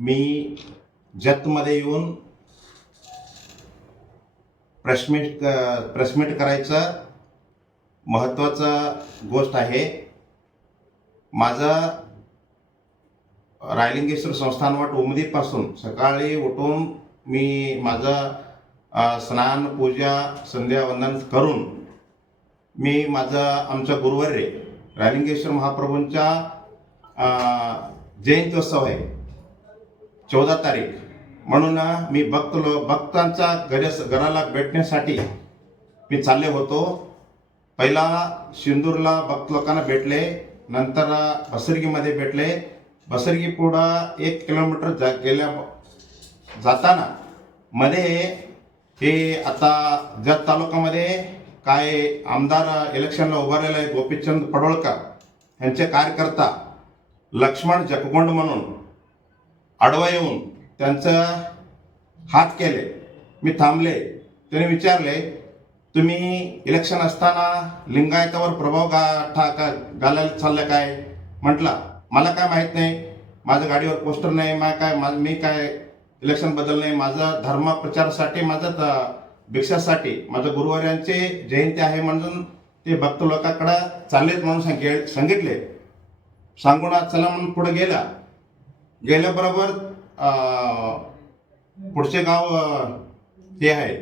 मी जतमध्ये येऊन प्रेसमीट प्रेसमीट करायचं महत्त्वाचा गोष्ट आहे. माझा रायलिंगेश्वर संस्थानवट उमदीपासून सकाळी उठून मी माझं स्नान पूजा संध्यावंदन करून मी माझं आमचं गुरुवारी रायलिंगेश्वर महाप्रभूंच्या जयंत्योत्सव आहे. चौदा तारीख. म्हणून मी भक्त लो भक्तांचा घरस घराला भेटण्यासाठी मी चालले होतो. पहिला सिंदूरला भक्त लोकांना भेटले नंतर बसरगीमध्ये भेटले. बसरगी पुढं एक किलोमीटर जा गेल्या जाताना मध्ये हे आता जत तालुक्यामध्ये काय आमदार इलेक्शनला उभारलेला आहे गोपीचंद पडोळकर यांचे कार्यकर्ता लक्ष्मण जगगोंड म्हणून आडवा येऊन त्यांचं हात केले. मी थांबले. त्याने विचारले तुम्ही इलेक्शन असताना लिंगायतावर प्रभाव गा ठा का घालायला चाललं काय? म्हटला मला काय माहीत नाही. माझ्या गाडीवर पोस्टर नाही. मा काय मा मी काय इलेक्शन बदल नाही. माझा धर्म प्रचारासाठी माझं भिक्षासाठी माझं गुरुवार्यांचे जयंती आहे म्हणून ते भक्त लोकांकडं चाललेत म्हणून सांगे सांगितले. सांगून आज चला म्हणून पुढे गेला. गेल्याबरोबर पुढचे गाव हे आहे.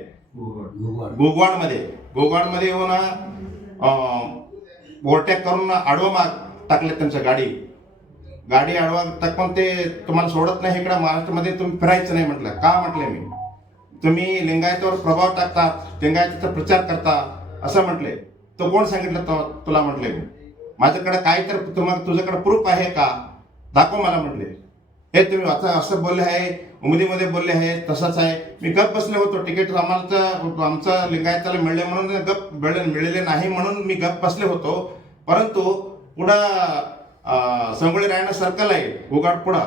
गोगवाडमध्ये गोगवाडमध्ये येऊन ओव्हरटेक करून आडवं माग टाकले त्यांच्या गाडी. गाडी आडवा टाकून ते तुम्हाला सोडत नाही इकडं. महाराष्ट्रामध्ये तुम्ही फिरायचं नाही म्हटलं. का म्हटले मी? तुम्ही लिंगायतावर प्रभाव टाकतात लिंगायताचा प्रचार करता असं म्हटले. तो कोण सांगितलं तो- तुला म्हटले मी? माझ्याकडे काय तर तुम्हाला तुझ्याकडे प्रूफ आहे का? दाखव मला म्हटले. हे तुम्ही आता असं बोलले आहे उमदीमध्ये बोलले आहे तसंच आहे. मी गप बसले होतो तिकीट आम्हाला आमचं लिंगायताला मिळले म्हणून गप मिळले नाही म्हणून मी गप बसले होतो. परंतु पुढं अं, संगोळी सर्कल आहे उगाड पुढा.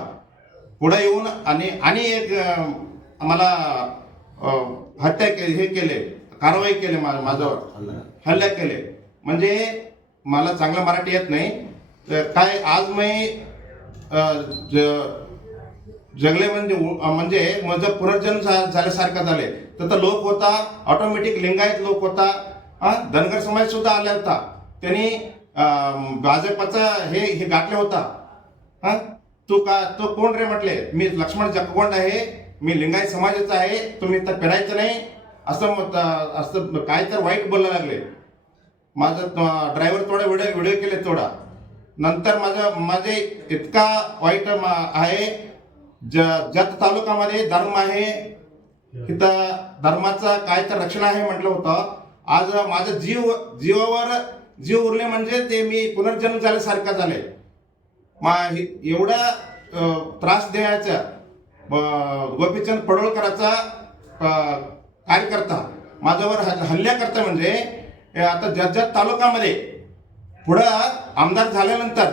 पुढं येऊन आणि आणि एक आम्हाला हत्या केली हे केले कारवाई केले मा- माझ्यावर. हल्ला केले. म्हणजे मला चांगलं मराठी येत नाही. तर काय आज मी जगले म्हणजे उ- म्हणजे माझं पुनर्जन्म झा- झाल्यासारखं झाले तर लोक होता ऑटोमॅटिक लिंगायत लोक होता धनगर समाज सुद्धा आला होता. त्यांनी अं, भाजपाचा हे हे गाठले होता. हा तू का तो कोण रे म्हटले? मी लक्ष्मण जगकोंड आहे मी लिंगायत समाजाचा आहे तुम्ही तर फिरायचं नाही. असं मत असं काय तर वाईट बोलायला लागले. माझं ड्रायव्हर थोडा व्हिडिओ व्हिडिओ केले थोडा. नंतर माझं माझे इतका वाईट मा- आहे ज जत तालुकामध्ये धर्म आहे तिथं धर्माचं काय तर रक्षण आहे म्हटलं होतं. आज माझं जीव जीवावर जीव उरले म्हणजे ते मी पुनर्जन्म झाल्यासारखं झाले मा हे- एवढा त्रास द्यायचा गोपीचंद पडोळकराचा कार्यकर्ता माझ्यावर हल्ल्या करता म्हणजे आता जत तालुकामध्ये पुढं आमदार झाल्यानंतर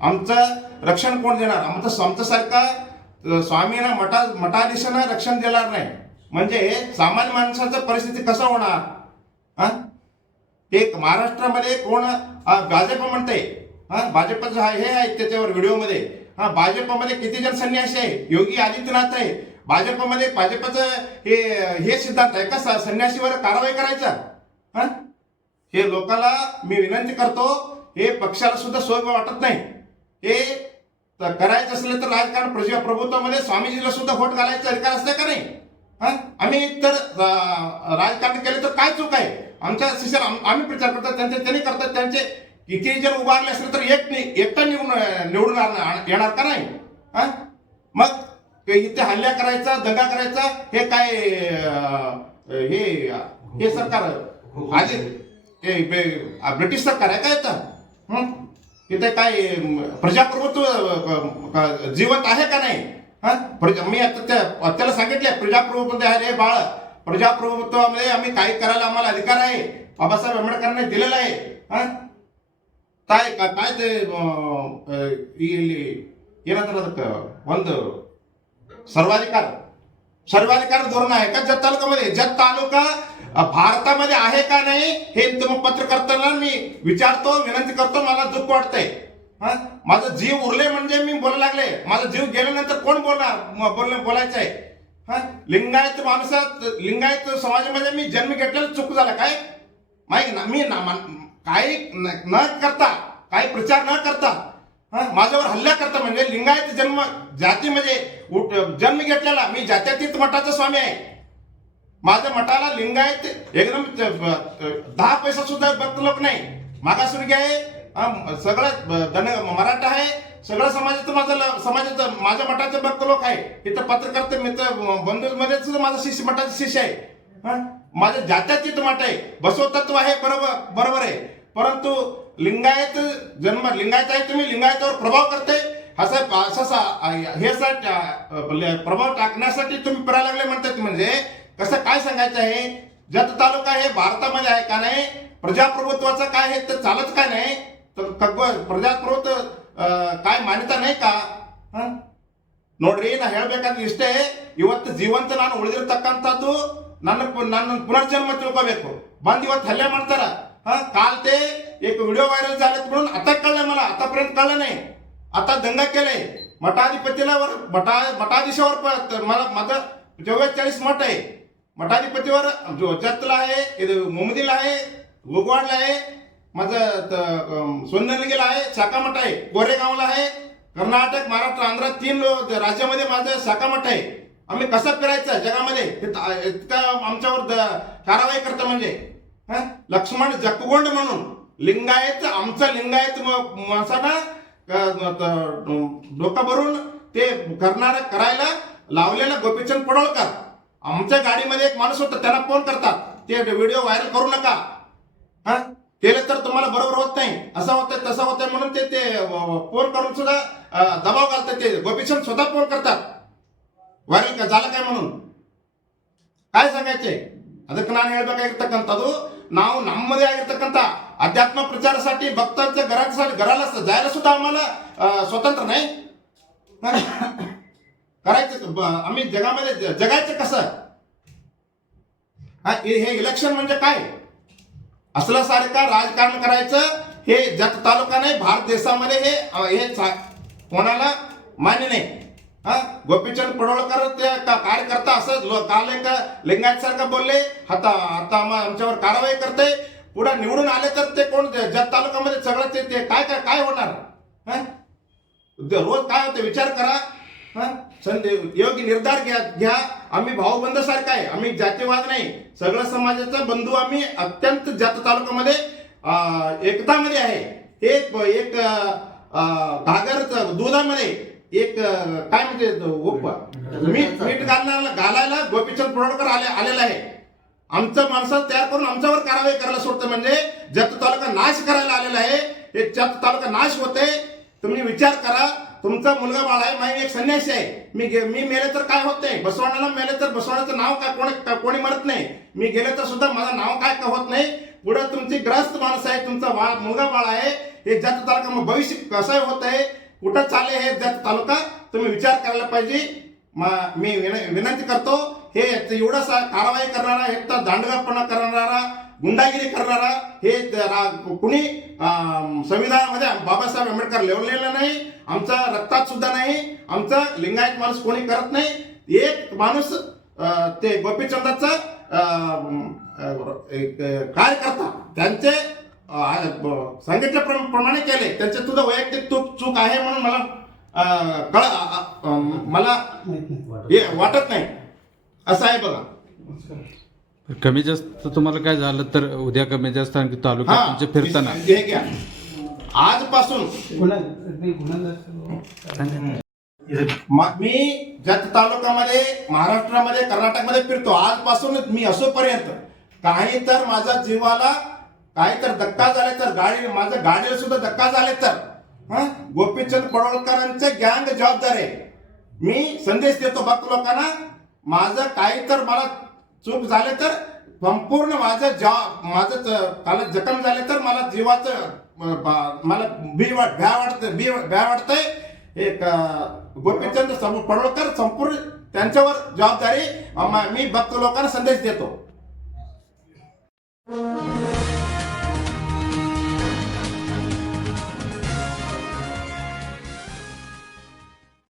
आमचं रक्षण कोण देणार? आमचं आमच्यासारखा स्वामींना मठा मठाधीशांना रक्षण देणार नाही. म्हणजे सामान्य माणसाचं परिस्थिती कसं होणार? हां? एक महाराष्ट्रामध्ये कोण भाजप म्हणते हां? भाजपचं हे आहे त्याच्यावर व्हिडिओमध्ये. हा भाजपमध्ये किती जण संन्यासी आहे? योगी आदित्यनाथ आहे. भाजपमध्ये भाजपचं हे हे सिद्धांत आहे का? स- संन्यासीवर कारवाई करायचा? हा? हे लोकांना मी विनंती करतो हे पक्षाला सुद्धा सोय वाटत नाही. हे त- करायचं असलं तर राजकारण प्रजाप्रभुत्वामध्ये स्वामीजीला सुद्धा व्होट घालायचा अधिकार असतं का नाही? हा? आम्ही तर राजकारण केले तर काय चूक आहे? आमच्या शिष्य आम्ही प्रचार करतो त्यांचे त्यांनी करतात त्यांचे किती जर उभारले असले तर एक एकटा निवडून निवडून येणार का नाही? हा? मग ते इथे हल्ल्या करायचा दंगा करायचा हे काय हे हे सरकार आधी हे बे- ब्रिटिश सरकार आहे काय तर हं? तिथे काय अं, प्रजाप्रभुत्व अं, क- जिवंत आहे का नाही हा प्रजा मी आता त्या त्याला सांगितले प्रजाप्रभुत्व आहे रे बाळ प्रजाप्रभुत्वामध्ये आम्ही काही करायला आम्हाला अधिकार आहे बाबासाहेब आंबेडकरांनी दिलेला आहे हा काय का- काय ते ಅಹ್, ಅಹ್, ಇಲ್ಲಿ ಏನಂತಾರೆ ಅದಕ್ಕೆ ಒಂದು सर्वाधिकार सर्वाधिकार धोरण आहे का? जत तालुक्यामध्ये. जत तालुका भारतामध्ये आहे का नाही हे तुम्ही पत्र करताना मी विचारतो विनंती करतो मला दुःख वाटतंय. हा? माझा जीव उरले म्हणजे मी बोलायला लागले. माझा जीव गेल्यानंतर कोण बोलणार? बोल बोलायचं आहे हा? लिंगायत माणसात लिंगायत समाजामध्ये मी जन्म घेतलेला चूक झाला. काय? माहिती ना मी ना काही न न करता काही प्रचार न करता हा? माझ्यावर हल्ला करता म्हणजे लिंगायत जन्म जातीमध्ये उठ जन्म घेतलेला मी जात्यातीत मठाचा स्वामी आहे. माझ्या मठाला लिंगायत एकदम दहा पैसा सुद्धा भक्त लोक नाही. मागासवर्गीय आहे अं, सगळं धन मराठा आहे सगळं समाजाचं माझं ल- समाजाचं माझ्या मठाचे भक्त लोक आहे. इथं पत्रकार मित्र बंधू मध्ये सुद्धा माझा शिष्य मठाचा शिष्य आहे. माझ्या जात्यातीत मठ आहे. बसवतत्व आहे बरोबर बरोबर आहे. परंतु लिंगायत जन्म लिंगायत आहे तुम्ही लिंगायतावर प्रभाव करते असं असं सा- हे सा- अं, प्रभाव टाकण्यासाठी तुम्ही फिरायला लागले म्हणतात म्हणजे कसं काय सांगायचं आहे जत तालुका हे भारतामध्ये आहे का नाही प्रजाप्रभुत्वाचं काय आहे तर चालत काय नाही तर कग्ग ಪ್ರಜಾಪ್ರಭುತ್ವ काय ಮಾನ್ಯತಾ नाही का ಹ? ನೋಡ್ರಿ ನಾ ಹೇಳ್ಬೇಕಾದ್ರೆ ಇಷ್ಟೇ ಇವತ್ತು ಜೀವಂತ ನಾನು ಉಳಿದಿರ್ತಕ್ಕಂಥದ್ದು ನನ್ನ ಪು- ನನ್ನ ಪುನರ್ಜನ್ಮ ತಿಳ್ಕೋಬೇಕು ಬಂದ್ ಇವತ್ತು हल्ले ಮಾಡ್ತಾರ हा काल ते एक व्हिडिओ व्हायरल झालेत म्हणून आता कळलं मला आतापर्यंत कळलं नाही आता दंगा केलाय. मठाधिपतीला वर मठा मठाधीशावर प- मला माझं चव्वेचाळीस मठ आहे. मठाधिपतीवर जो जतला आहे मोमदीला आहे गोगवाडला आहे माझं त- आहे शाखामठ आहे गोरेगावला आहे कर्नाटक महाराष्ट्र आंध्र तीन राज्यामध्ये माझं शाखा मठ आहे. आम्ही कसं फिरायचं जगामध्ये? इतका आमच्यावर द- कारवाई करतं म्हणजे. लक्ष्मण जगगोंड म्हणून. लिंगायत आमचा लिंगायत म- डोकं भरून ते करणारा करायला लावलेला गोपीचंद पडोळकर आमच्या गाडीमध्ये एक माणूस होता त्यांना फोन करतात ते व्हिडिओ व्हायरल करू नका हा केलं तर तुम्हाला बरोबर होत नाही असं होतंय तसं होतंय म्हणून ते ते फोन करून सुद्धा अं, दबाव घालतात ते गोपीचंद स्वतः फोन करतात व्हायरल का झालं काय म्हणून काय सांगायचंय ಅದಕ್ಕೆ ನಾನು ಹೇಳ್ಬೇಕಾಗಿರ್ತಕ್ಕಂಥದ್ದು ನಾವು ನಮ್ಮದೇ ಆಗಿರ್ತಕ್ಕಂಥ अध्यात्म प्रचारासाठी भक्तांच्या घरासाठी घराला जायला सुद्धा आम्हाला स्वतंत्र नाही. करायचं आम्ही जगामध्ये जगायचं कसं? हे इलेक्शन म्हणजे काय? असल्यासारखं राजकारण करायचं हे जत तालुका नाही भारत देशामध्ये हे हे कोणाला मान्य नाही. हा गोपीचंद पडोळकर ते का- कार्यकर्ता असं काल एक लिंगायत सारखं बोलले आता आता आमच्यावर कारवाई करते पुढे निवडून आले तर ते कोण जत तालुक्यामध्ये सगळं ते ते काय काय काय होणार? हा? रोज काय होते विचार करा. हा? संधी योग्य निर्धार घ्या घ्या. आम्ही भाऊबंद सारखा आहे. आम्ही जातीवाद नाही. सगळं समाजाचा बंधू आम्ही अत्यंत जात तालुक्यामध्ये एकतामध्ये आहे. एक एक घागर दुधामध्ये एक काय म्हणजे मीठ. मीठ घालण्याला घालायला गोपीचंद पडोळकर आले आलेला आहे. आमचा माणसं तयार करून आमच्यावर कारवाई करायला सोडतं म्हणजे जत तालुका नाश करायला आलेला आहे. हे जत तालुका नाश होते. तुम्ही विचार करा. तुमचा मुलगा बाळ आहे माझी एक संन्यासी आहे. मी गे- मी मेले तर काय होत नाही. बसवण्याला मेले तर बसवण्याचं नाव काय? कोणी कोणी मरत नाही. मी गेले तर सुद्धा माझं नाव काय का होत नाही? पुढे तुमची ग्रस्त माणसं आहे तुमचा बाळ मुलगा बाळ आहे. हे जत तालुका मग भविष्य कसं होत आहे? कुठं चालले हे जत तालुका? तुम्ही विचार करायला पाहिजे. मी विन- विनंती करतो. हे एवढा सा कारवाई करणारा तर दांडगापणा करणारा गुंडागिरी करणारा हे कुणी संविधानामध्ये बाबासाहेब आंबेडकर लिहिलेलं नाही आमचा रक्तात सुद्धा नाही आमचा लिंगायत माणूस कोणी करत नाही. एक माणूस ते गोपीचंदाचा कार्यकर्ता त्यांचे सांगितल्याप्रमाणे केले. त्यांचे सुद्धा वैयक्तिक चूक चूक आहे म्हणून मला कळ मला हे वाटत नाही. असं आहे बघा. कमी जास्त तुम्हाला काय झालं तर उद्या कमी जास्त आणखी तालुका हा फिरताना हे घ्या. आजपासून म- मी जत तालुक्यामध्ये महाराष्ट्रामध्ये कर्नाटकमध्ये फिरतो आजपासून मी असोपर्यंत काही तर माझ्या जीवाला काही तर धक्का झाले तर गाडी माझ्या गाडीला सुद्धा धक्का झाले तर हं? गोपीचंद पडोळकरांचे गँग जबाबदार आहे. मी संदेश देतो भक्त लोकांना माझं काही तर मला चूक झाले तर संपूर्ण माझं जा माझं त्याला जखम झाले तर मला जीवाचं बा- मला बी वाट भ्या वाटतं बी भ्या वाटतंय. एक गोपीचंद समोर पडवळकर संपूर्ण त्यांच्यावर जबाबदारी मी भक्त लोकांना संदेश देतो.